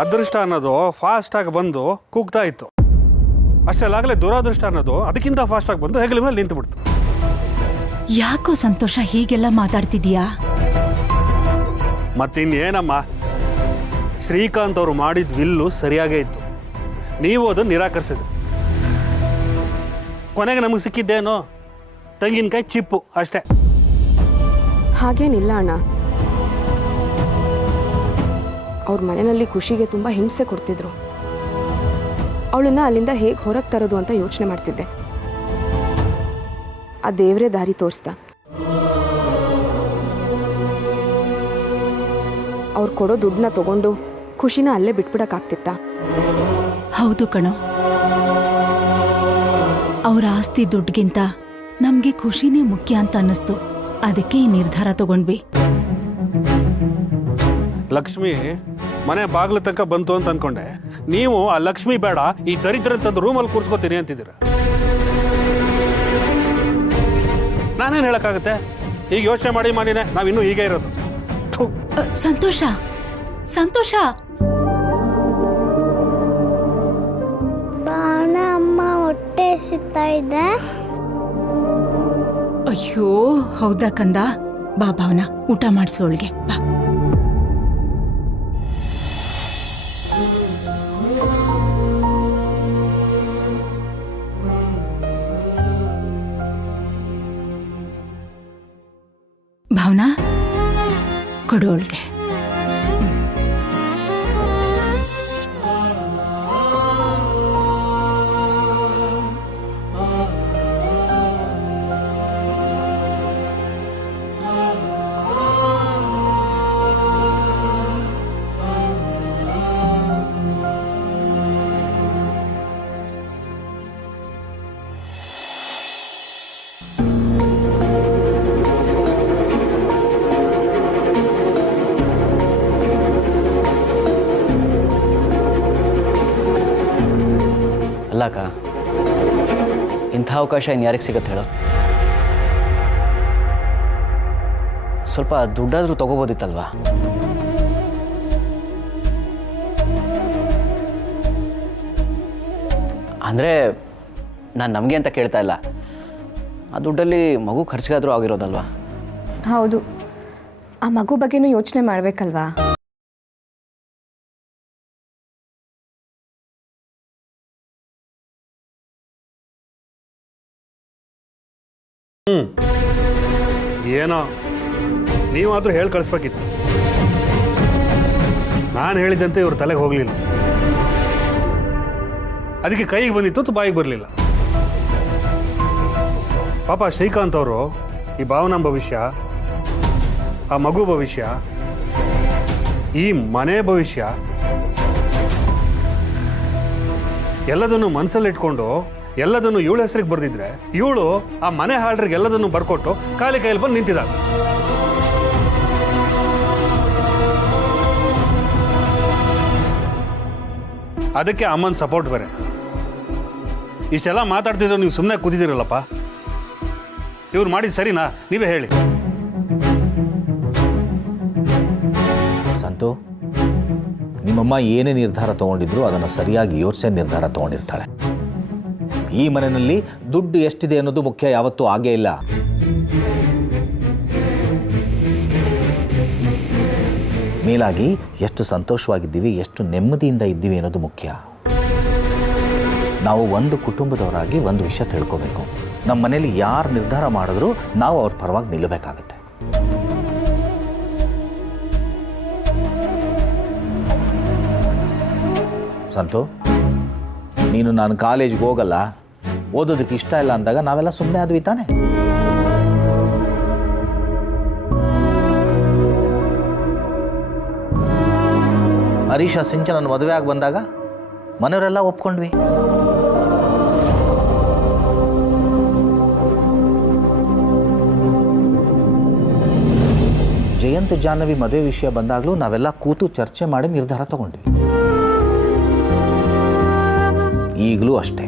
ಅದೃಷ್ಟ ಅನ್ನೋದು ಫಾಸ್ಟಾಗಿ ಬಂದು ಕೂಗ್ತಾ ಇತ್ತು. ಅಷ್ಟೆಲ್ಲಾಗಲೇ ದುರಾದೃಷ್ಟ ಅನ್ನೋದು ಅದಕ್ಕಿಂತ ಫಾಸ್ಟಾಗಿ ಬಂದು ಹೆಗಲ ಮೇಲೆ ನಿಂತು ಬಿಡ್ತು. ಯಾಕೋ ಸಂತೋಷ ಹೀಗೆಲ್ಲ ಮಾತಾಡ್ತಿದೀಯಾ? ಮತ್ತಿನ್ನೇನಮ್ಮ, ಶ್ರೀಕಾಂತ್ ಅವರು ಮಾಡಿದ ವಿಲ್ಲು ಸರಿಯಾಗೇ ಇತ್ತು. ನೀವು ಅದನ್ನು ನಿರಾಕರಿಸಿದ್ರಿ. ಕೊನೆಗೆ ನಮಗೆ ಸಿಕ್ಕಿದ್ದೇನೋ ತೆಂಗಿನಕಾಯಿ ಚಿಪ್ಪು ಅಷ್ಟೇ. ಹಾಗೇನಿಲ್ಲ ಅಣ್ಣ. ಅವ್ರ ಮನೆಯಲ್ಲಿ ಖುಷಿಗೆ ತುಂಬ ಹಿಂಸೆ ಕೊಡ್ತಿದ್ರು. ಅವಳನ್ನ ಅಲ್ಲಿಂದ ಹೇಗೆ ಹೊರಗೆ ತರೋದು ಅಂತ ಯೋಚನೆ ಮಾಡ್ತಿದ್ದೆ. ಆ ದೇವರೇ ದಾರಿ ತೋರಿಸ್ದ. ಅವ್ರು ಕೊಡೋ ದುಡ್ಡನ್ನ ತಗೊಂಡು ಖುಷಿನ ಅಲ್ಲೇ ಬಿಟ್ಬಿಡಕ್ಕಾಗ್ತಿತ್ತಾ? ಹೌದು ಕಣೋ, ಅವ್ರ ಆಸ್ತಿ ದುಡ್ಗಿಂತ ನಮ್ಗೆ ಖುಷಿನೇ ಮುಖ್ಯ ಅಂತ ಅನ್ನಿಸ್ತು. ಅದಕ್ಕೆ ಈ ನಿರ್ಧಾರ ತಗೊಂಡ್ವಿ. ಲಕ್ಷ್ಮಿ ಮನೆ ಬಾಗ್ಲ ತನಕ ಬಂತು ಅಂತ ಅನ್ಕೊಂಡೆ. ನೀವು ಆ ಲಕ್ಷ್ಮಿ ಬೇಡ, ಈ ದರಿದ್ರ ತಂದು ರೂಮಲ್ಲಿ ಕೂರ್ಸ್ಕೊತೀನಿ ಅಂತಿದ್ದೀರ. ನಾನೇನು ಹೇಳಕ್ಕಾಗತ್ತೆ? ಈಗ ಯೋಚನೆ ಮಾಡಿ ಮಾಡಿನೇ ನಾವಿನ್ನೂ ಹೀಗೆ ಇರೋದು. ಸಂತೋಷ ಸಂತೋಷ, ಅಮ್ಮ ಹೊಟ್ಟೆ ಸಿಗ್ತಾ ಇದೆ. ಅಯ್ಯೋ ಹೌದಾ ಕಂದ, ಬಾ ಭಾವನಾ ಊಟ ಮಾಡಿಸೋಳ್ಗೆ ಬಾ. ಭಾವನಾ ಕೊಡೋಳ್ಗೆ. ಅಲ್ಲಕ್ಕ, ಇಂಥ ಅವಕಾಶ ಇನ್ಯಾರಿಗೆ ಸಿಗತ್ತೆ ಹೇಳೋ? ಸ್ವಲ್ಪ ದುಡ್ಡಾದರೂ ತಗೋಬೋದಿತ್ತಲ್ವಾ? ಅಂದರೆ ನಾನು ನಮಗೆ ಅಂತ ಕೇಳ್ತಾ ಇಲ್ಲ, ಆ ದುಡ್ಡಲ್ಲಿ ಮಗು ಖರ್ಚಿಗಾದರೂ ಆಗಿರೋದಲ್ವಾ? ಹೌದು, ಆ ಮಗು ಬಗ್ಗೆನೂ ಯೋಚನೆ ಮಾಡಬೇಕಲ್ವಾ? ಏನೋ ನೀವಾದರೂ ಹೇಳಿ ಕಳಿಸ್ಬೇಕಿತ್ತು. ನಾನು ಹೇಳಿದಂತೆ ಇವ್ರ ತಲೆಗೆ ಹೋಗಲಿಲ್ಲ. ಅದಕ್ಕೆ ಕೈಗೆ ಬಂದಿತ್ತು, ಬಾಯಿಗೆ ಬರಲಿಲ್ಲ. ಪಾಪ ಶ್ರೀಕಾಂತ್ ಅವರು ಈ ಭಾವನಾ ಭವಿಷ್ಯ, ಆ ಮಗು ಭವಿಷ್ಯ, ಈ ಮನೆ ಭವಿಷ್ಯ ಎಲ್ಲದನ್ನು ಮನಸ್ಸಲ್ಲಿಟ್ಕೊಂಡು ಎಲ್ಲದನ್ನು ಇವಳ ಹೆಸರಿಗೆ ಬರ್ದಿದ್ರೆ, ಇವಳು ಆ ಮನೆ ಹಾಳ್ರಿಗೆ ಎಲ್ಲದನ್ನು ಬರ್ಕೊಟ್ಟು ಖಾಲಿ ಕೈಯಲ್ಲಿ ಬಂದು ನಿಂತಿದ್ದಾಳೆ. ಅದಕ್ಕೆ ಅಮ್ಮನ ಸಪೋರ್ಟ್ ಬೇರೆ. ಇಷ್ಟೆಲ್ಲ ಮಾತಾಡ್ತಿದ್ರು ನೀವು ಸುಮ್ಮನೆ ಕೂತಿದ್ದೀರಲ್ಲಪ್ಪ. ಇವ್ರು ಮಾಡಿದ್ದು ಸರಿನಾ? ನೀವೇ ಹೇಳಿ. ಸಂತು, ನಿಮ್ಮಮ್ಮ ಏನೇ ನಿರ್ಧಾರ ತಗೊಂಡಿದ್ರು ಅದನ್ನು ಸರಿಯಾಗಿ ಯೋಚಿಸಿ ನಿರ್ಧಾರ ತಗೊಂಡಿರ್ತಾಳೆ. ಈ ಮನೆಯಲ್ಲಿ ದುಡ್ಡು ಎಷ್ಟಿದೆ ಅನ್ನೋದು ಮುಖ್ಯ ಯಾವತ್ತೂ ಆಗೇ ಇಲ್ಲ. ಮೇಲಾಗಿ ಎಷ್ಟು ಸಂತೋಷವಾಗಿದ್ದೀವಿ, ಎಷ್ಟು ನೆಮ್ಮದಿಯಿಂದ ಇದ್ದೀವಿ ಅನ್ನೋದು ಮುಖ್ಯ. ನಾವು ಒಂದು ಕುಟುಂಬದವರಾಗಿ ಒಂದು ವಿಷಯ ತಿಳ್ಕೋಬೇಕು. ನಮ್ಮ ಮನೇಲಿ ಯಾರು ನಿರ್ಧಾರ ಮಾಡಿದ್ರು ನಾವು ಅವ್ರ ಪರವಾಗಿ ನಿಲ್ಲಬೇಕಾಗತ್ತೆ. ಸಂತು, ನೀನು ನಾನು ಕಾಲೇಜ್ಗೆ ಹೋಗಲ್ಲ, ಓದೋದಕ್ಕೆ ಇಷ್ಟ ಇಲ್ಲ ಅಂದಾಗ ನಾವೆಲ್ಲ ಸುಮ್ಮನೆ ಆದ್ವಿ ತಾನೆ? ಹರೀಶ ಸಿಂಚನನ್ನು ಮದುವೆ ಆಗಿ ಬಂದಾಗ ಮನೆಯವರೆಲ್ಲ ಒಪ್ಕೊಂಡ್ವಿ. ಜಯಂತ್ ಜಾಹ್ನವಿ ಮದುವೆ ವಿಷಯ ಬಂದಾಗಲೂ ನಾವೆಲ್ಲ ಕೂತು ಚರ್ಚೆ ಮಾಡಿ ನಿರ್ಧಾರ ತಗೊಂಡ್ವಿ. ಈಗಲೂ ಅಷ್ಟೇ,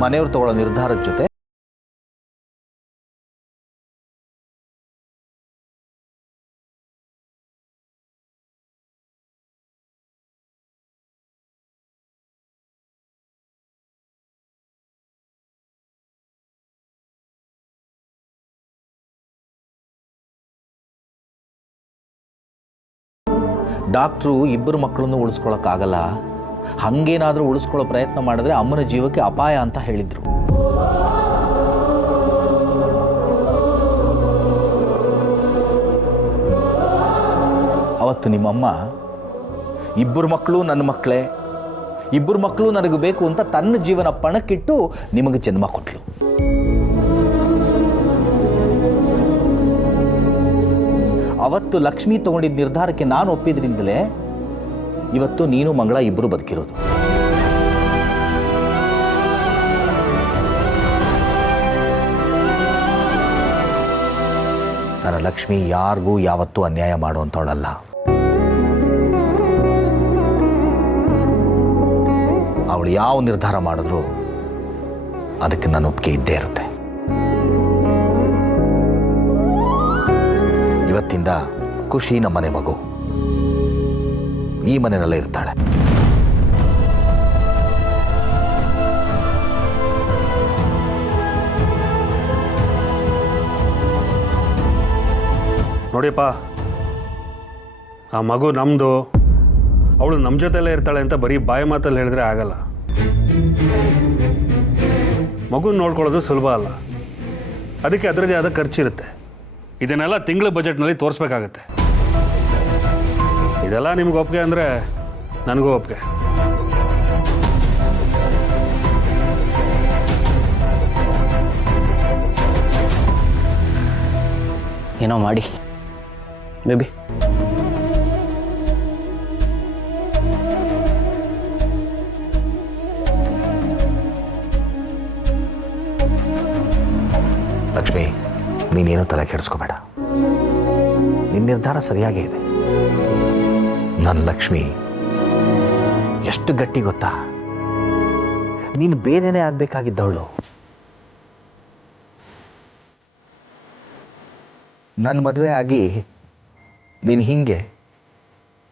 ಮನೆಯವರು ತಗೊಳ್ಳೋ ನಿರ್ಧಾರದ ಜೊತೆ ಡಾಕ್ಟ್ರು ಇಬ್ಬರು ಮಕ್ಕಳನ್ನು ಉಳಿಸ್ಕೊಳಕ್ಕಾಗಲ್ಲ, ಹಾಗೇನಾದರೂ ಉಳಿಸ್ಕೊಳ್ಳೋ ಪ್ರಯತ್ನ ಮಾಡಿದ್ರೆ ಅಮ್ಮನ ಜೀವಕ್ಕೆ ಅಪಾಯ ಅಂತ ಹೇಳಿದರು. ಅವತ್ತು ನಿಮ್ಮಮ್ಮ ಇಬ್ಬರು ಮಕ್ಕಳು ನನ್ನ ಮಕ್ಕಳೇ, ಇಬ್ಬರು ಮಕ್ಕಳು ನನಗೆ ಬೇಕು ಅಂತ ತನ್ನ ಜೀವನ ಪಣಕ್ಕಿಟ್ಟು ನಿಮಗೆ ಜನ್ಮ ಕೊಟ್ಟಳು. ಅವತ್ತು ಲಕ್ಷ್ಮಿ ತಗೊಂಡಿದ್ದ ನಿರ್ಧಾರಕ್ಕೆ ನಾನು ಒಪ್ಪಿದ್ರಿಂದಲೇ ಇವತ್ತು ನೀನು ಮಂಗಳ ಇಬ್ಬರು ಬದುಕಿರೋದು. ನನ್ನ ಲಕ್ಷ್ಮಿ ಯಾರಿಗೂ ಯಾವತ್ತೂ ಅನ್ಯಾಯ ಮಾಡುವಂಥವಳಲ್ಲ. ಅವಳು ಯಾವ ನಿರ್ಧಾರ ಮಾಡಿದ್ರು ಅದಕ್ಕೆ ನನ್ನ ಒಪ್ಪಿಗೆ ಇದ್ದೇ ಇರುತ್ತೆ. ಇವತ್ತಿಂದ ಖುಷಿ ನಮ್ಮನೆ ಮಗು, ಈ ಮನೆಯಲ್ಲೇ ಇರ್ತಾಳೆ. ನೋಡಿಯಪ್ಪ, ಆ ಮಗು ನಮ್ಮದು, ಅವಳು ನಮ್ಮ ಜೊತೆಲೇ ಇರ್ತಾಳೆ ಅಂತ ಬರೀ ಬಾಯಿ ಮಾತಲ್ಲಿ ಹೇಳಿದ್ರೆ ಆಗಲ್ಲ. ಮಗುನ ನೋಡ್ಕೊಳ್ಳೋದು ಸುಲಭ ಅಲ್ಲ, ಅದಕ್ಕೆ ಅದರದ್ದೇ ಆದ ಖರ್ಚಿರುತ್ತೆ. ಇದನ್ನೆಲ್ಲ ತಿಂಗಳ ಬಜೆಟ್ನಲ್ಲಿ ತೋರಿಸ್ಬೇಕಾಗತ್ತೆ. ಇದೆಲ್ಲ ನಿಮ್ಗೆ ಒಪ್ಪಿಗೆ ಅಂದರೆ ನನಗೂ ಒಪ್ಪಿಗೆ. ಏನೋ ಮಾಡಿ ಬೇಬಿ. ಲಕ್ಷ್ಮಿ, ನೀನೇನು ತಲೆ ಕೆಡಿಸ್ಕೋಬೇಡ, ನಿನ್ನ ನಿರ್ಧಾರ ಸರಿಯಾಗೇ ಇದೆ. ನನ್ನ ಲಕ್ಷ್ಮಿ ಎಷ್ಟು ಗಟ್ಟಿ ಗೊತ್ತಾ, ನೀನು ಬೇರೆನೇ ಆಗಬೇಕಾಗಿದ್ದವಳು. ನನ್ನ ಮದುವೆ ಆಗಿ ನೀನು ಹಿಂಗೆ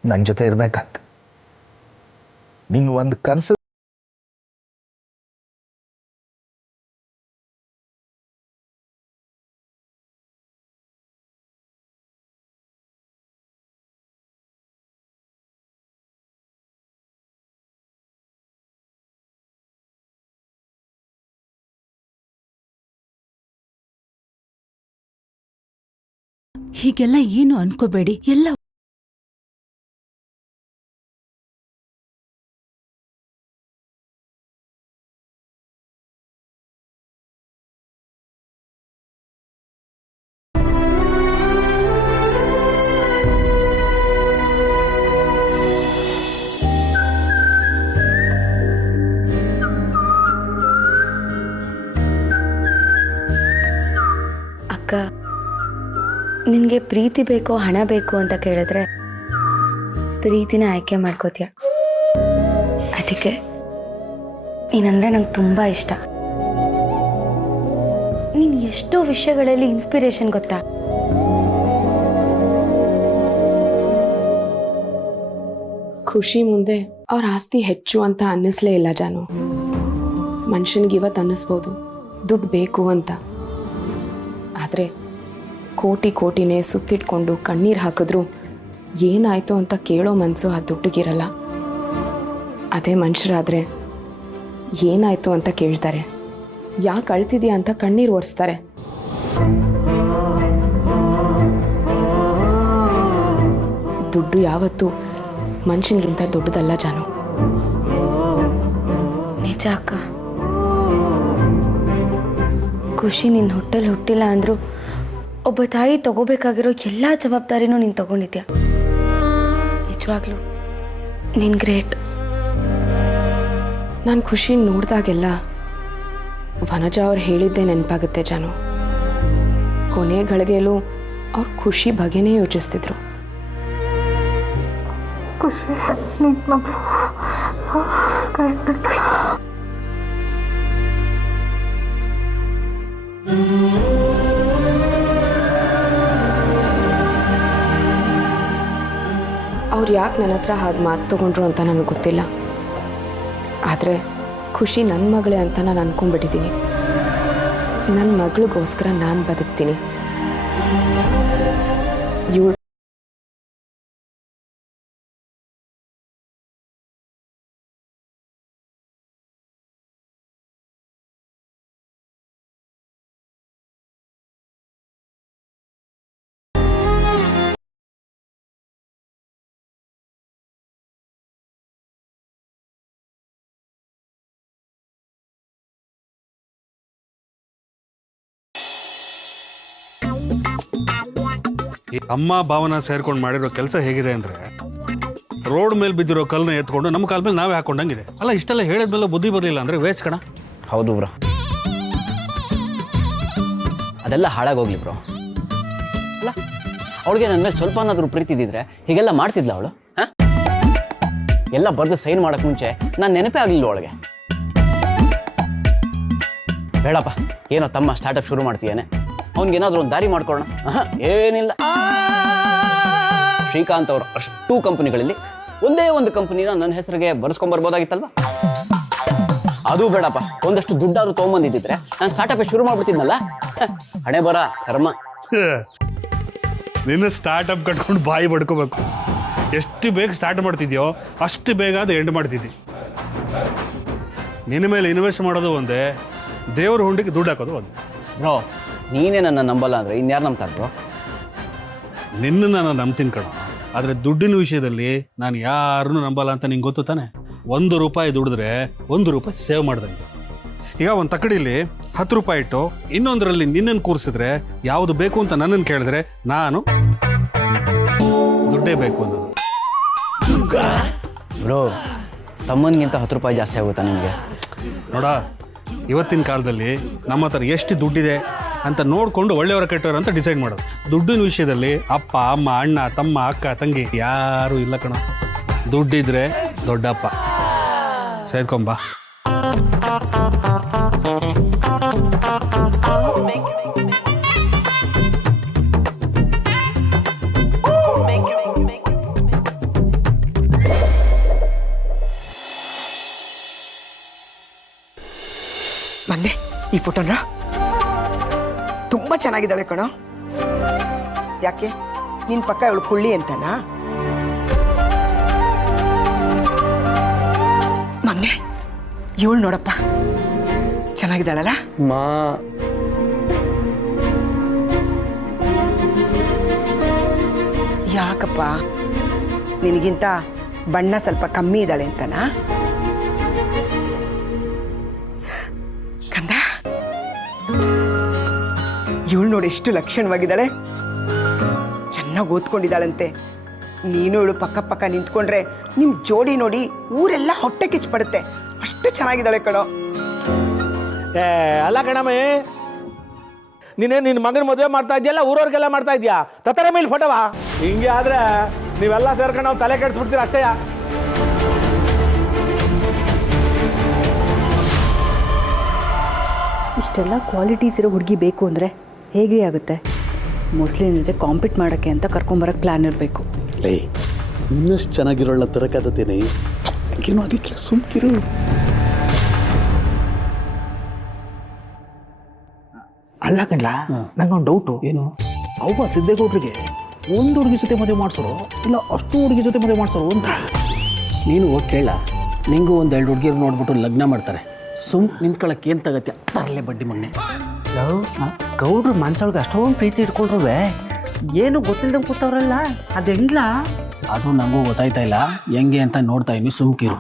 ನನ್ನ ಜೊತೆ ಇರಬೇಕಂತ ನಿಂಗೆ ಒಂದು ಕನಸು. ಹೀಗೆಲ್ಲ ಏನು ಅನ್ಕೋಬೇಡಿ, ಎಲ್ಲ ಅಕ್ಕ, ನಿನಗೆ ಪ್ರೀತಿ ಬೇಕೋ ಹಣ ಬೇಕು ಅಂತ ಕೇಳಿದ್ರೆ ಪ್ರೀತಿನ ಆಯ್ಕೆ ಮಾಡ್ಕೋತೀಯ. ಅದಕ್ಕೆ ನೀನಂದರೆ ನಂಗೆ ತುಂಬ ಇಷ್ಟ. ನೀನು ಎಷ್ಟೋ ವಿಷಯಗಳಲ್ಲಿ ಇನ್ಸ್ಪಿರೇಷನ್ ಗೊತ್ತಾ. ಖುಷಿ ಮುಂದೆ ಅವ್ರ ಆಸ್ತಿ ಹೆಚ್ಚು ಅಂತ ಅನ್ನಿಸ್ಲೇ ಇಲ್ಲ ಜಾನು. ಮನುಷ್ಯನಿಗೆ ಇವತ್ತು ಅನ್ನಿಸ್ಬೋದು ದುಡ್ಡು ಬೇಕು ಅಂತ, ಆದರೆ ಕೋಟಿನೇ ಸುತ್ತಿಟ್ಕೊಂಡು ಕಣ್ಣೀರು ಹಾಕಿದ್ರು ಏನಾಯಿತು ಅಂತ ಕೇಳೋ ಮನಸ್ಸು ಆ ದುಡ್ಡಿಗಿರಲ್ಲ. ಅದೇ ಮನುಷ್ಯರಾದರೆ ಏನಾಯಿತು ಅಂತ ಕೇಳ್ತಾರೆ, ಯಾಕೆ ಅಳ್ತಿದ್ಯಾ ಅಂತ ಕಣ್ಣೀರು ಒರೆಸ್ತಾರೆ. ದುಡ್ಡು ಯಾವತ್ತೂ ಮನುಷ್ಯನಿಗಿಂತ ದೊಡ್ಡದಲ್ಲ ಜಾನು. ನಿಜ ಅಕ್ಕ, ಖುಷಿ ನಿನ್ನ ಹೊಟ್ಟೆಲಿ ಹುಟ್ಟಿಲ್ಲ ಅಂದರೂ ಒಬ್ಬ ತಾಯಿ ತಗೋಬೇಕಾಗಿರೋ ಎಲ್ಲ ಜವಾಬ್ದಾರಿನೂ ನೀನು ತಗೊಂಡಿದ್ಯಾ. ನಿಜವಾಗ್ಲೂ ನೀನು ಗ್ರೇಟ್. ನಾನು ಖುಷಿ ನೋಡಿದಾಗೆಲ್ಲ ವನಜಾ ಅವ್ರು ಹೇಳಿದ್ದೇ ನೆನಪಾಗುತ್ತೆ ಜಾನು. ಕೊನೆ ಗಳಿಗೆಯಲ್ಲೂ ಅವ್ರು ಖುಷಿ ಬಗ್ಗೆನೇ ಯೋಚಿಸ್ತಿದ್ರು. ಅವ್ರು ಯಾಕೆ ನನ್ನ ಹತ್ರ ಹಾಗೆ ಮಾತು ತೊಗೊಂಡ್ರು ಅಂತ ನನಗೆ ಗೊತ್ತಿಲ್ಲ. ಆದರೆ ಖುಷಿ ನನ್ನ ಮಗಳೇ ಅಂತ ನಾನು ಅಂದ್ಕೊಂಡ್ಬಿಟ್ಟಿದ್ದೀನಿ. ನನ್ನ ಮಗಳಿಗೋಸ್ಕರ ನಾನು ಬದುಕ್ತೀನಿ. ಇವಳು ಈ ಅಮ್ಮ ಭಾವನ ಸೇರ್ಕೊಂಡು ಮಾಡಿರೋ ಕೆಲಸ ಹೇಗಿದೆ ಅಂದರೆ ರೋಡ್ ಮೇಲೆ ಬಿದ್ದಿರೋ ಕಲ್ಲನ್ನ ಎತ್ಕೊಂಡು ನಮ್ಮ ಕಾಲ ಮೇಲೆ ನಾವೇ ಹಾಕೊಂಡಂಗಿದೆ. ಅಲ್ಲ, ಇಷ್ಟೆಲ್ಲ ಹೇಳಿದ್ಮೇಲೆ ಬುದ್ಧಿ ಬರಲಿಲ್ಲ ಅಂದರೆ ವೇಸ್ಟ್ ಕಣ. ಹೌದು ಬ್ರೋ, ಅದೆಲ್ಲ ಹಾಳಾಗೋಗ್ಲಿ ಬ್ರೋ. ಅಲ್ಲ, ಅವಳಿಗೆ ನನ್ನ ಮೇಲೆ ಸ್ವಲ್ಪನಾದರೂ ಪ್ರೀತಿ ಇದ್ದಿದ್ರೆ ಹೀಗೆಲ್ಲ ಮಾಡ್ತಿದ್ಲ ಅವಳು? ಹಾಂ, ಎಲ್ಲ ಬರೆದು ಸೈನ್ ಮಾಡೋಕ್ಕೆ ಮುಂಚೆ ನಾನು ನೆನಪೇ ಆಗಲಿಲ್ಲ ಅವಳಿಗೆ. ಬೇಡಪ್ಪ, ಏನೋ ತಮ್ಮ ಸ್ಟಾರ್ಟಪ್ ಶುರು ಮಾಡ್ತೀಯಾನೆ, ಅವ್ನಿಗೇನಾದರೂ ಒಂದು ದಾರಿ ಮಾಡ್ಕೊಳ್ಳೋಣ. ಏನಿಲ್ಲ, ಶ್ರೀಕಾಂತ್ ಅವರು ಅಷ್ಟು ಕಂಪನಿಗಳಲ್ಲಿ ಒಂದೇ ಒಂದು ಕಂಪನಿನ ನನ್ನ ಹೆಸರಿಗೆ ಬರ್ಸ್ಕೊಂಬರ್ಬೋದಾಗಿತ್ತಲ್ವ? ಅದು ಬೇಡಪ್ಪ, ಒಂದಷ್ಟು ದುಡ್ಡಾದ್ರು ತೊಗೊಂಬಂದಿದ್ದಿದ್ರೆ ನಾನು ಸ್ಟಾರ್ಟಪ್ ಶುರು ಮಾಡ್ಬಿಡ್ತಿದ್ನಲ್ಲ. ಹಣೆ ಬರ ಕರ್ಮ. ನಿನ್ನ ಸ್ಟಾರ್ಟಪ್ ಕಟ್ಕೊಂಡು ಬಾಯಿ ಬಡ್ಕೋಬೇಕು. ಎಷ್ಟು ಬೇಗ ಸ್ಟಾರ್ಟ್ ಮಾಡ್ತಿದ್ಯೋ ಅಷ್ಟು ಬೇಗ ಅದು ಎಂಡ್ ಮಾಡ್ತಿದ್ದಿ. ನಿನ್ನ ಮೇಲೆ ಇನ್ವೆಸ್ಟ್ ಮಾಡೋದು ಒಂದೇ, ದೇವ್ರ ಹುಂಡಿಗೆ ದುಡ್ಡು ಹಾಕೋದು ಒಂದೇ. ಬ್ರೋ, ನೀನೇ ನನ್ನ ನಂಬಲ್ಲ ಅಂದರೆ ಇನ್ಯಾರು ನಂಬ್ತಾರೆ ಬ್ರೋ? ನಿನ್ನನ್ನು ನಾನು ನಂಬ್ತೀನಿ ಕಣ, ಆದರೆ ದುಡ್ಡಿನ ವಿಷಯದಲ್ಲಿ ನಾನು ಯಾರನ್ನೂ ನಂಬಲ್ಲ ಅಂತ ನಿಂಗೆ ಗೊತ್ತು ತಾನೆ. 1 ರೂಪಾಯಿ ದುಡಿದ್ರೆ 1 ರೂಪಾಯಿ ಸೇವ್ ಮಾಡ್ದಂಗೆ. ಈಗ ಒಂದು ತಕ್ಕಡಿಲಿ 10 ರೂಪಾಯಿ ಇಟ್ಟು ಇನ್ನೊಂದರಲ್ಲಿ ನಿನ್ನನ್ನು ಕೂರಿಸಿದ್ರೆ ಯಾವುದು ಬೇಕು ಅಂತ ನನ್ನನ್ನು ಕೇಳಿದ್ರೆ ನಾನು ದುಡ್ಡೇ ಬೇಕು ಅನ್ನೋದು. ಬ್ರೋ, ತಮ್ಮನಿಗಿಂತ 10 ರೂಪಾಯಿ ಜಾಸ್ತಿ ಆಗುತ್ತಾ ನಿಮಗೆ? ನೋಡ, ಇವತ್ತಿನ ಕಾಲದಲ್ಲಿ ನಮ್ಮ ಹತ್ರ ಎಷ್ಟು ದುಡ್ಡಿದೆ ಅಂತ ನೋಡಿಕೊಂಡು ಒಳ್ಳೆಯವರ ಕೆಟ್ಟವರು ಅಂತ ಡಿಸೈಡ್ ಮಾಡೋದು. ದುಡ್ಡಿನ ವಿಷಯದಲ್ಲಿ ಅಪ್ಪ ಅಮ್ಮ ಅಣ್ಣ ತಮ್ಮ ಅಕ್ಕ ತಂಗಿ ಯಾರೂ ಇಲ್ಲ ಕಣ. ದುಡ್ಡಿದ್ರೆ ದೊಡ್ಡಪ್ಪ. ಸೇರ್ಕೊಂಬ. ಮೊನ್ನೆ ಈ ಫೋಟೋನ ತುಂಬ ಚೆನ್ನಾಗಿದ್ದಾಳೆ ಕಣೋ. ಯಾಕೆ ನಿನ್ನ ಪಕ್ಕ ಇವಳು ಕುಳ್ಳಿ ಅಂತನಾ? ಮೊನ್ನೆ ಇವಳು ನೋಡಪ್ಪ ಚೆನ್ನಾಗಿದ್ದಾಳಲ್ಲ? ಯಾಕಪ್ಪ, ನಿನಗಿಂತ ಬಣ್ಣ ಸ್ವಲ್ಪ ಕಮ್ಮಿ ಇದ್ದಾಳೆ ಅಂತನಾ? ಕಂದ, ಇವಳು ನೋಡಿ ಎಷ್ಟು ಲಕ್ಷಣವಾಗಿದ್ದಾಳೆ, ಚೆನ್ನಾಗಿ ಓದ್ಕೊಂಡಿದ್ದಾಳಂತೆ. ನೀನು ಇವಳು ಪಕ್ಕ ಪಕ್ಕ ನಿಂತ್ಕೊಂಡ್ರೆ ನಿಮ್ಮ ಜೋಡಿ ನೋಡಿ ಊರೆಲ್ಲ ಹೊಟ್ಟೆ ಕಿಚ್ಚಪಡುತ್ತೆ, ಅಷ್ಟು ಚೆನ್ನಾಗಿದ್ದಾಳೆ ಕಣೋ. ಅಲ್ಲ ಕಣಮ್ಮಿ, ನೀನೇ ನಿನ್ನ ಮಗನ ಮದುವೆ ಮಾಡ್ತಾ ಇದೆಯಲ್ಲ, ಊರವ್ರಿಗೆಲ್ಲ ಮಾಡ್ತಾ ಇದೆಯಾ? ತತರ ಮೇಲೆ ಫೋಟೋವಾ? ಹಿಂಗೆ ಆದರೆ ನೀವೆಲ್ಲ ಸೇರ್ಕೊಂಡು ನಾವು ತಲೆ ಕೆಡಿಸ್ಬಿಡ್ತೀರ ಅಷ್ಟೇ. ಇಷ್ಟೆಲ್ಲ ಕ್ವಾಲಿಟೀಸ್ ಇರೋ ಹುಡುಗಿ ಬೇಕು ಅಂದರೆ ಹೇಗೆ ಆಗುತ್ತೆ? ಮೋಸ್ಟ್ಲಿ ಜೊತೆ ಕಾಂಪೀಟ್ ಮಾಡೋಕ್ಕೆ ಅಂತ ಕರ್ಕೊಂಬರೋಕ್ಕೆ ಪ್ಲ್ಯಾನ್ ಇರಬೇಕು. ಲೇ, ಇನ್ನಷ್ಟು ಚೆನ್ನಾಗಿರೋಳ ತರಕಾದತೇನೆ, ಏನೋ ಆಗಿಕ್ಕೆ ಸುಮ್ಕಿರು. ಅಲ್ಲ ಕಣ್ಲ, ನಂಗೊಂದು ಡೌಟು. ಏನು? ಅವ್ವ ಸಿದ್ದೇಗೌಡ್ರಿಗೆ ಒಂದು ಹುಡುಗಿ ಜೊತೆ ಮದುವೆ ಮಾಡಿಸೋರು ಇಲ್ಲ ಅಷ್ಟು ಹುಡುಗಿ ಜೊತೆ ಮದುವೆ ಮಾಡಿಸೋರು ಅಂತ ನೀನು ಹೋಗಿ ಕೇಳ. ನಿಂಗೂ 1-2 ಹುಡುಗಿರು ನೋಡ್ಬಿಟ್ಟು ಲಗ್ನ ಮಾಡ್ತಾರೆ. ಸುಮ್ ನಿಂತ್ಕೊಳ್ಳೋಕೆ ಏನು ತಗತ್ತೆ? ತರಲೆ ಬಡ್ಡಿ ಮಣ್ಣೆ. ಗೌಡ್ರು ಮನ್ಸೊಳಗೆ ಅಷ್ಟೊಂದು ಪ್ರೀತಿ ಇಟ್ಕೊಂಡ್ರು ಏನು ಗೊತ್ತಿಲ್ದಂಗೆ ಕೂತವ್ರಲ್ಲ, ಅದು ಹೆಂಗ್ಲ? ಅದು ನನಗೂ ಗೊತ್ತಾಯ್ತಾ ಇಲ್ಲ ಹೆಂಗೆ ಅಂತ ನೋಡ್ತಾ ಇದ್ದೀನಿ, ಸುಮ್ಕಿರು.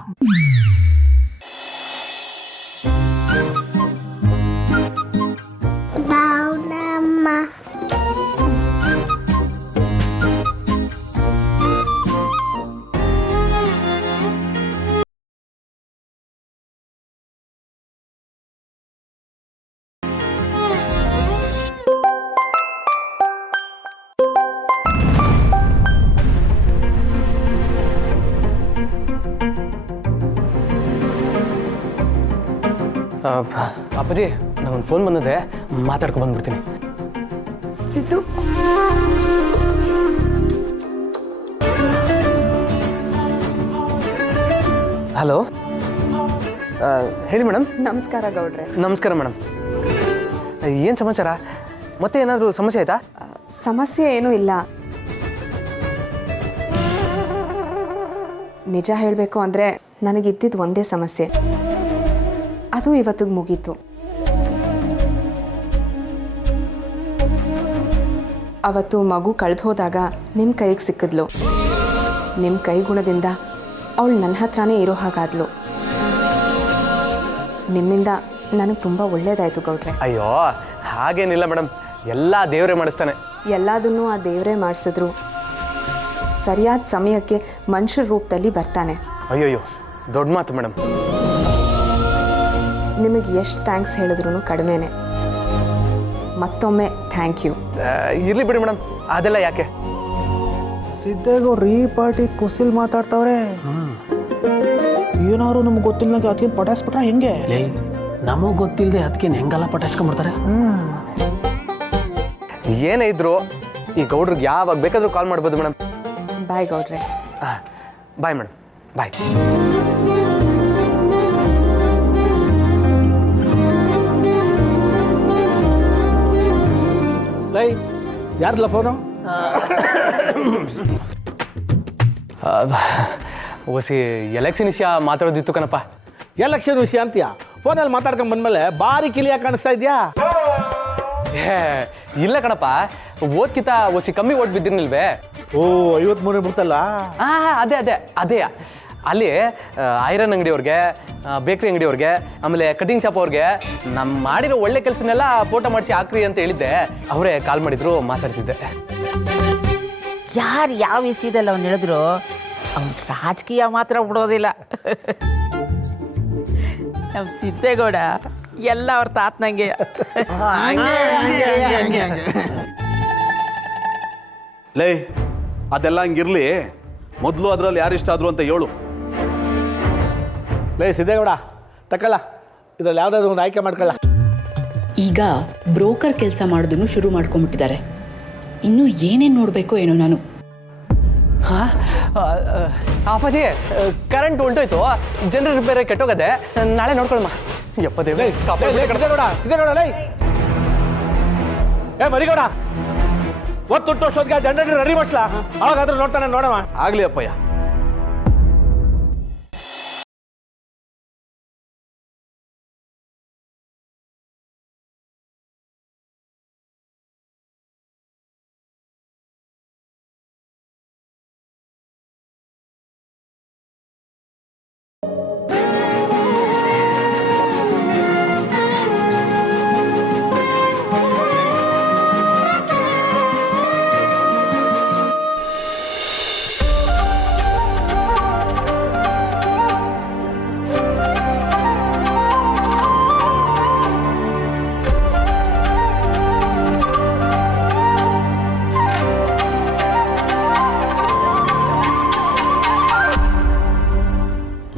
ಅಪ್ಪಾಜಿ, ನನಗೊಂದು ಫೋನ್ ಬಂದಿದೆ, ಮಾತಾಡ್ಕೊಂಡು ಬಂದ್ಬಿಡ್ತೀನಿ. ಸಿದ್ದು, ಹಲೋ, ಹೇಳಿ ಮೇಡಮ್. ನಮಸ್ಕಾರ ಗೌಡ್ರೆ. ನಮಸ್ಕಾರ ಮೇಡಮ್. ಏನು ಸಮಾಚಾರ? ಮತ್ತೆ ಏನಾದರೂ ಸಮಸ್ಯೆ ಆಯಿತಾ? ಸಮಸ್ಯೆ ಏನೂ ಇಲ್ಲ. ನಿಜ ಹೇಳಬೇಕು ಅಂದರೆ ನನಗಿದ್ದಿದ್ದು ಒಂದೇ ಸಮಸ್ಯೆ, ಅದು ಇವತ್ತಿಗೆ ಮುಗೀತು. ಅವತ್ತು ಮಗು ಕಳೆದು ಹೋದಾಗ ನಿಮ್ಮ ಕೈಗೆ ಸಿಕ್ಕಿದ್ಲು. ನಿಮ್ಮ ಕೈಗುಣದಿಂದ ಅವಳು ನನ್ನ ಹತ್ರನೇ ಇರೋ ಹಾಗಾದ್ಲು. ನಿಮ್ಮಿಂದ ನನಗೆ ತುಂಬ ಒಳ್ಳೇದಾಯಿತು ಗೌಡ್ರೆ. ಅಯ್ಯೋ, ಹಾಗೇನಿಲ್ಲ ಮೇಡಮ್, ಎಲ್ಲ ದೇವರೇ ಮಾಡಿಸ್ತಾನೆ. ಎಲ್ಲದನ್ನೂ ಆ ದೇವರೇ ಮಾಡಿಸಿದ್ರು ಸರಿಯಾದ ಸಮಯಕ್ಕೆ ಮನುಷ್ಯರ ರೂಪದಲ್ಲಿ ಬರ್ತಾನೆ. ಅಯ್ಯೋಯ್ಯೋ, ದೊಡ್ಡ ಮಾತು ಮೇಡಮ್. ನಿಮಗೆ ಎಷ್ಟು ಥ್ಯಾಂಕ್ಸ್ ಹೇಳಿದ್ರು ಕಡಿಮೆನೆ. ಮತ್ತೊಮ್ಮೆ ಥ್ಯಾಂಕ್ ಯು. ಇರ್ಲಿ ಬಿಡಿ ಮೇಡಮ್, ಅದೆಲ್ಲ ಯಾಕೆ. ಸಿದ್ದೇಗೌಡ್ರು ಈ ಪಾರ್ಟಿ ಕುಸಿಲ್ ಮಾತಾಡ್ತಾವ್ರೆ. ಏನಾದ್ರು ನಮ್ಗೆ ಗೊತ್ತಿಲ್ಲದಂಗೆ ಅದಕ್ಕೆ ಪಟಾಯಿಸ್ಬಿಟ್ರೆ ಹೆಂಗೆ? ನಮಗೆ ಗೊತ್ತಿಲ್ಲದೆ ಅದಕ್ಕೆ ಹೆಂಗೆಲ್ಲ ಪಟಾಯಿಸ್ಕೊಂಡ್ಬಿಡ್ತಾರೆ. ಏನೇ ಇದ್ರು ಈ ಗೌಡ್ರಿಗೆ ಯಾವಾಗ ಬೇಕಾದರೂ ಕಾಲ್ ಮಾಡ್ಬೋದು ಮೇಡಮ್. ಬಾಯ್ ಗೌಡ್ರೆ. ಬಾಯ್ ಮೇಡಮ್, ಬಾಯ್. ಲೈ ಯಾರ್ದಲ್ಲ ಫೋನು? ಓಸಿ ಎಲೆಕ್ಷನ್ ವಿಷಯ ಮಾತಾಡೋದಿತ್ತು ಕಣಪ್ಪ. ಎಲೆಕ್ಷನ್ ವಿಷಯ ಅಂತೀಯ? ಫೋನಲ್ಲಿ ಮಾತಾಡ್ಕೊಂಡು ಬಂದ್ಮೇಲೆ ಭಾರಿ ಕಿಲಿಯಾಗಿ ಕಾಣಿಸ್ತಾ ಇದೆಯಾ? ಇಲ್ಲ ಕಣಪ್ಪ, ಓದ್ಕಿತ ಓಸಿ ಕಮ್ಮಿ ಓಟ್ ಬಿದ್ದಿರ್ನಿಲ್ವೇ? ಓ, 53 ಬಿಡ್ತಲ್ಲ. ಅದೇ ಅದೇ ಅದೇ ಅಲ್ಲಿ ಐರನ್ ಅಂಗಡಿಯವ್ರಿಗೆ, ಬೇಕ್ರಿ ಅಂಗಡಿಯವ್ರಿಗೆ, ಆಮೇಲೆ ಕಟಿಂಗ್ ಶಾಪ್ ಅವ್ರಿಗೆ ನಮ್ಮ ಮಾಡಿರೋ ಒಳ್ಳೆ ಕೆಲಸನೆಲ್ಲ ಫೋಟೋ ಮಾಡಿಸಿ ಹಾಕ್ರಿ ಅಂತ ಹೇಳಿದ್ದೆ. ಅವರೇ ಕಾಲ್ ಮಾಡಿದ್ರು, ಮಾತಾಡ್ತಿದ್ದೆ. ಯಾರು ಯಾವ ವಿಷಯದಲ್ಲಿ ಅವ್ನು ಹೇಳಿದ್ರು ಅವ್ನು ರಾಜಕೀಯ ಮಾತ್ರ ಬಿಡೋದಿಲ್ಲ. ನಮ್ಮ ಸಿದ್ದೇಗೌಡ ಎಲ್ಲ ಅವ್ರ ತಾತನಂಗೆ. ಲೇ, ಅದೆಲ್ಲ ಹಂಗಿರ್ಲಿ, ಮೊದಲು ಅದರಲ್ಲಿ ಯಾರಿಷ್ಟ ಆದ್ರು ಅಂತ ಹೇಳು. ಲೇ ಸಿದ್ದೇಗೌಡ, ತಕ್ಕಲ್ಲ, ಇದ್ರಲ್ಲಿ ಯಾವುದಾದ್ರು ಒಂದು ಆಯ್ಕೆ ಮಾಡ್ಕೊಳ್ಳ. ಈಗ ಬ್ರೋಕರ್ ಕೆಲಸ ಮಾಡೋದನ್ನು ಶುರು ಮಾಡ್ಕೊಂಡ್ಬಿಟ್ಟಿದ್ದಾರೆ. ಇನ್ನೂ ಏನೇನು ನೋಡಬೇಕೋ ಏನೋ ನಾನು. ಅಪ್ಪಾಜಿ, ಕರೆಂಟ್ ಹೊಲ್ಟೋಯ್ತು, ಜನರೇಟರ್ ಬೇರೆ ಕೆಟ್ಟೋಗದೆ, ನಾಳೆ ನೋಡ್ಕೊಳಮ್ಮ. ಯಪ್ಪ ದೇವ್ರೆ, ಸಿದ್ದೇಗೌಡ ಲೈ, ಏ ಮರಿಗೌಡ, ಒತ್ತುಟ್ಟು ವರ್ಷಕ್ಕೆ ಜನರೇಟರ್ ರೆಡಿ ಮಾಡ್ಲಾ? ಅವಾಗಾದ್ರೂ ನೋಡ್ತಾನೆ, ನೋಡಮ್ಮ. ಆಗ್ಲಿ ಅಪ್ಪಯ್ಯ.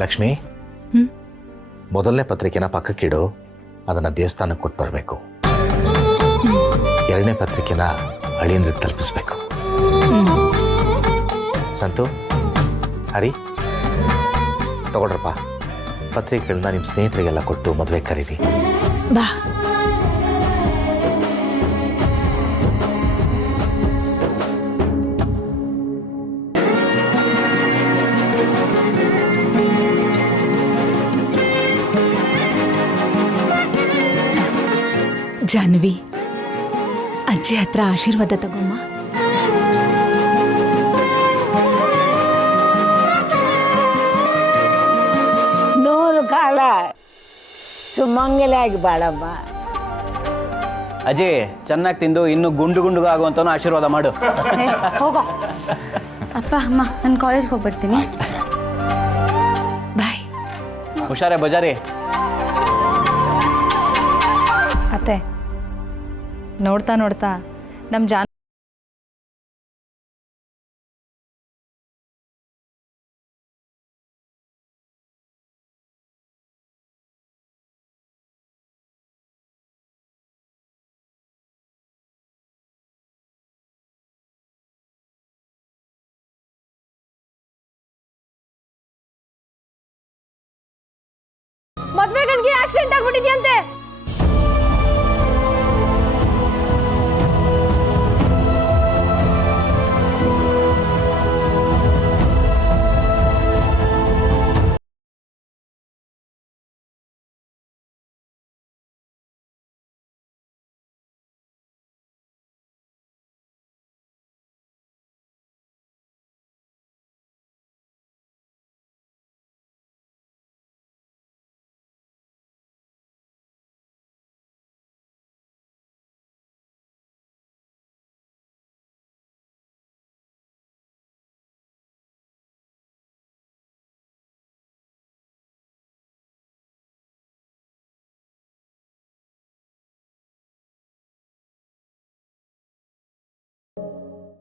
ಲಕ್ಷ್ಮಿ, ಮೊದಲನೇ ಪತ್ರಿಕೆನ ಪಕ್ಕಕ್ಕಿಡು, ಅದನ್ನು ದೇವಸ್ಥಾನಕ್ಕೆ ಕೊಟ್ಟು ಬರಬೇಕು. ಎರಡನೇ ಪತ್ರಿಕೆನ ಅಳಿಯಂದ್ರಿಗೆ ತಲುಪಿಸ್ಬೇಕು. ಸಂತು, ಹರಿ, ತಗೊಳ್ರಪ್ಪ, ಪತ್ರಿಕೆಗಳನ್ನ ನಿಮ್ಮ ಸ್ನೇಹಿತರಿಗೆಲ್ಲ ಕೊಟ್ಟು ಮದುವೆ ಕರೀರಿ. ಬಾ. ಜಾನ್ವಿ, ಅಜ್ಜಿ ಹತ್ರ ಆಶೀರ್ವಾದ ತಗೊಮ್ಮ. ನೂರು ಕಾಲ ಸುಮಂಗಲಾಗಿ ಬಾಳಮ್ಮ. ಅಜ್ಜಿ, ಚೆನ್ನಾಗಿ ತಿಂದು ಇನ್ನು ಗುಂಡು ಗುಂಡುಗ ಆಗುವಂತನೂ ಆಶೀರ್ವಾದ ಮಾಡು. ಹೋಗೋ ಅಪ್ಪ ಅಮ್ಮ, ನಾನು ಕಾಲೇಜ್ಗೆ ಹೋಗ್ಬರ್ತೀನಿ. ಬಾಯ್. ಹುಷಾರೇ ಬಜಾರಿ. ಅತ್ತೆ, ನೋಡ್ತಾ ನೋಡ್ತಾ ನಮ್ಮ ಜಾನ್ ಮದ್ವೆ ಗಂಡಿಗೆ ಆಕ್ಸಿಡೆಂಟ್ ಆಗ್ಬಿಟ್ಟಿದ್ಯಂತೆ.